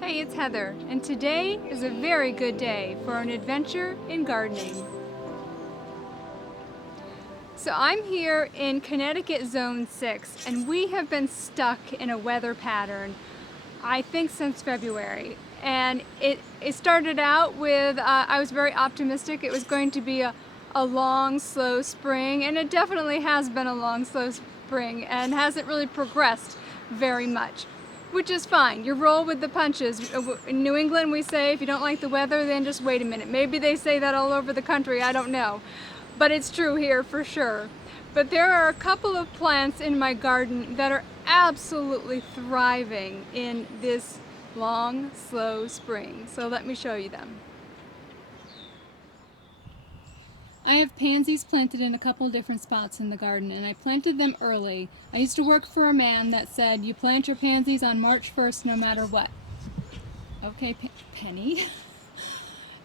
Hey, it's Heather, and today is a very good day for an adventure in gardening. So I'm here in Connecticut Zone 6, and we have been stuck in a weather pattern, I think since February. And it started out with, I was very optimistic it was going to be a long, slow spring, and it definitely has been a long, slow spring and hasn't really progressed very much. Which is fine. You roll with the punches. In New England we say if you don't like the weather, then just wait a minute. Maybe they say that all over the country, I don't know. But it's true here for sure. But there are a couple of plants in my garden that are absolutely thriving in this long, slow spring. So let me show you them. I have pansies planted in a couple different spots in the garden, and I planted them early. I used to work for a man that said, you plant your pansies on March 1st no matter what. Okay, Penny.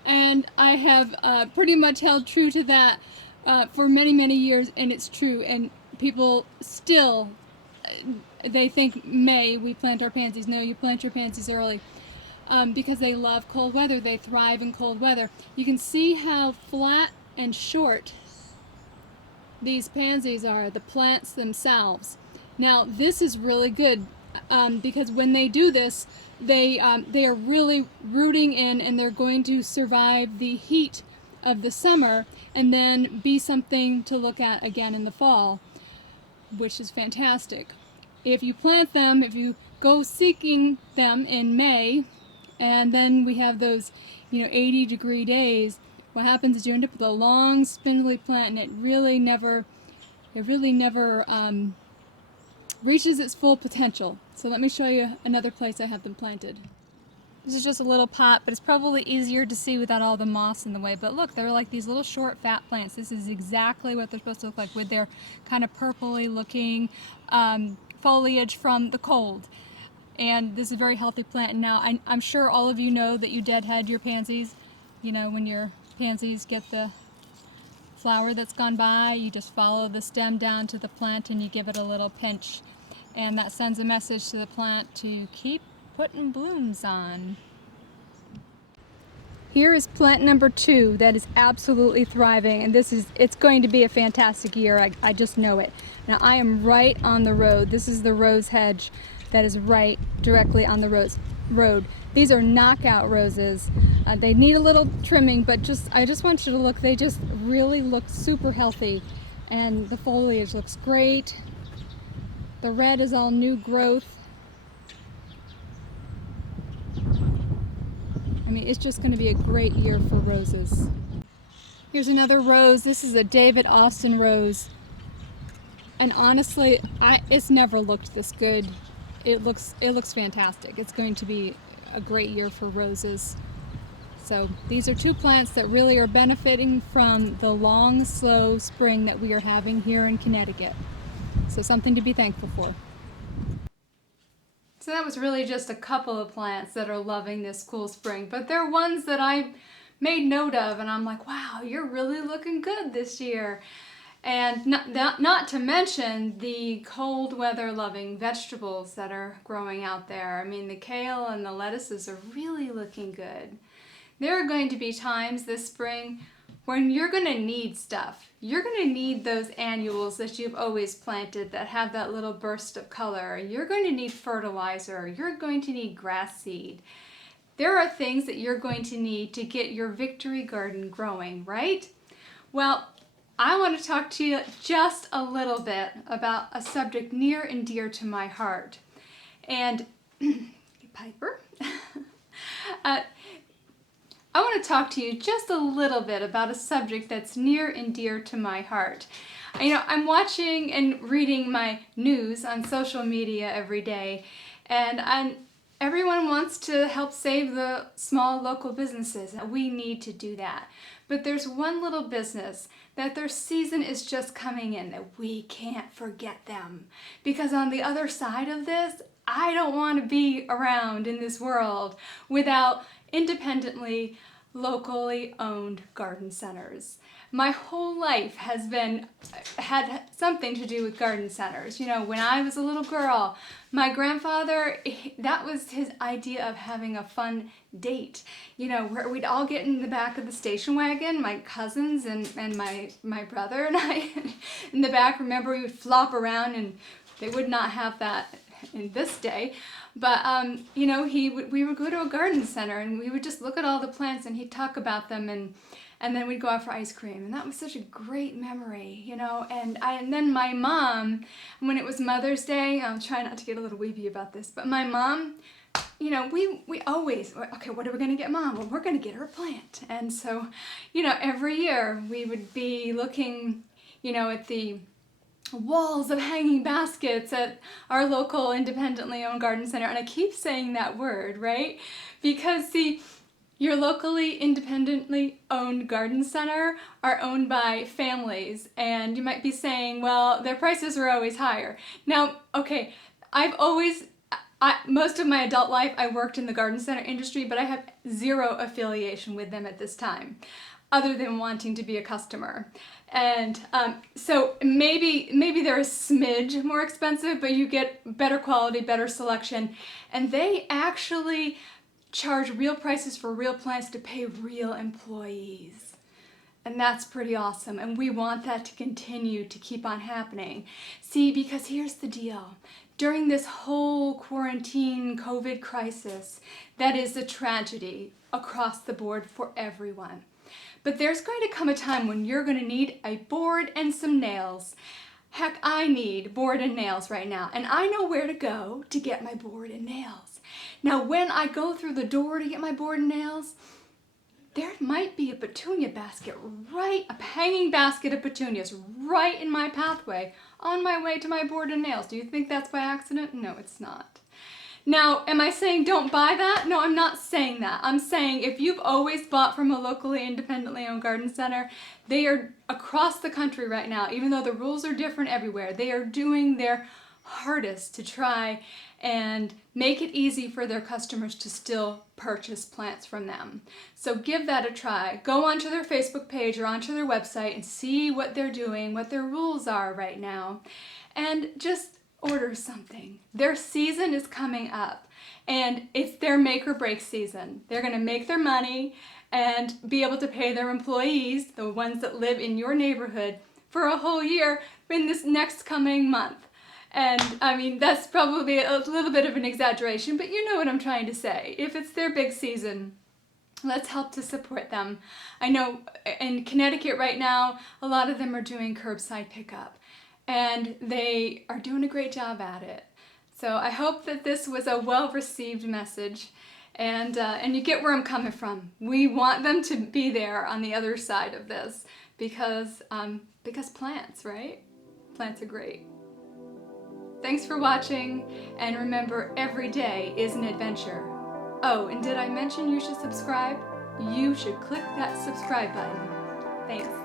And I have pretty much held true to that for many, many years, and it's true. And people still, they think May we plant our pansies. No, you plant your pansies early. Because they love cold weather. They thrive in cold weather. You can see how flat and short these pansies are, the plants themselves. Now this is really good because when they do this, they are really rooting in, and they're going to survive the heat of the summer and then be something to look at again in the fall, which is fantastic. If you plant them, if you go seeking them in May, and then we have those 80-degree days, what happens is you end up with a long spindly plant, and it really never reaches its full potential. So let me show you another place I have them planted. This is just a little pot, but it's probably easier to see without all the moss in the way. But look, they're like these little short fat plants. This is exactly what they're supposed to look like, with their kind of purpley looking foliage from the cold. And this is a very healthy plant. And now I'm sure all of you know that you deadhead your pansies. When your pansies get the flower that's gone by, you just follow the stem down to the plant and you give it a little pinch. And that sends a message to the plant to keep putting blooms on. Here is plant number 2 that is absolutely thriving, and it's going to be a fantastic year. I just know it. Now I am right on the road. This is the rose hedge that is right directly on the road. These are knockout roses. They need a little trimming, but I just want you to look. They just really look super healthy, and the foliage looks great. The red is all new growth. I mean, it's just going to be a great year for roses. Here's another rose. This is a David Austin rose. And honestly, it's never looked this good. It looks fantastic. It's going to be a great year for roses. So these are 2 plants that really are benefiting from the long, slow spring that we are having here in Connecticut. So something to be thankful for. So that was really just a couple of plants that are loving this cool spring, but they're ones that I made note of, and I'm like, wow, you're really looking good this year. And not to mention the cold weather loving vegetables that are growing out there. I mean, the kale and the lettuces are really looking good. There are going to be times this spring when you're going to need stuff. You're going to need those annuals that you've always planted that have that little burst of color. You're going to need fertilizer. You're going to need grass seed. There are things that you're going to need to get your victory garden growing, right? Well, I want to talk to you just a little bit about a subject near and dear to my heart. And, Piper, I want to talk to you just a little bit about a subject that's near and dear to my heart. I'm watching and reading my news on social media every day, and everyone wants to help save the small local businesses. We need to do that. But there's one little business that their season is just coming in that we can't forget them. Because on the other side of this, I don't want to be around in this world without independently locally owned garden centers. My whole life has had something to do with garden centers. You know, when I was a little girl, my grandfather, that was his idea of having a fun date. You know, where we'd all get in the back of the station wagon, my cousins and my brother and I in the back. Remember, we would flop around, and they would not have that in this day. But, you know, we would go to a garden center and we would just look at all the plants and he'd talk about them, and then we'd go out for ice cream. And that was such a great memory, you know. And then my mom, when it was Mother's Day, I'm trying not to get a little weepy about this, but my mom, you know, we always, okay, what are we going to get Mom? Well, we're going to get her a plant. And so, you know, every year we would be looking, you know, at the walls of hanging baskets at our local independently owned garden center. And I keep saying that word, right? Because see, your locally independently owned garden center are owned by families, and you might be saying, well, their prices are always higher. Now, okay, most of my adult life I worked in the garden center industry, but I have zero affiliation with them at this time, other than wanting to be a customer. And so maybe they're a smidge more expensive, but you get better quality, better selection, and they actually charge real prices for real plants to pay real employees. And that's pretty awesome, and we want that to continue to keep on happening. See, because here's the deal. During this whole quarantine COVID crisis, that is a tragedy across the board for everyone. But there's going to come a time when you're going to need a board and some nails. Heck, I need board and nails right now, and I know where to go to get my board and nails. Now, when I go through the door to get my board and nails, there might be a petunia basket, a hanging basket of petunias right in my pathway on my way to my board and nails. Do you think that's by accident? No, it's not. Now, am I saying don't buy that? No, I'm not saying that. I'm saying if you've always bought from a locally independently owned garden center, they are across the country right now, even though the rules are different everywhere, they are doing their hardest to try and make it easy for their customers to still purchase plants from them. So give that a try. Go onto their Facebook page or onto their website and see what they're doing, what their rules are right now, and just order something. Their season is coming up, and it's their make or break season. They're going to make their money and be able to pay their employees, the ones that live in your neighborhood, for a whole year in this next coming month. And I mean, that's probably a little bit of an exaggeration, but you know what I'm trying to say. If it's their big season, let's help to support them. I know in Connecticut right now, a lot of them are doing curbside pickup, and they are doing a great job at it. So I hope that this was a well-received message, and you get where I'm coming from. We want them to be there on the other side of this because plants, right? Plants are great. Thanks for watching, and remember, every day is an adventure. Oh, and did I mention you should subscribe? You should click that subscribe button. Thanks.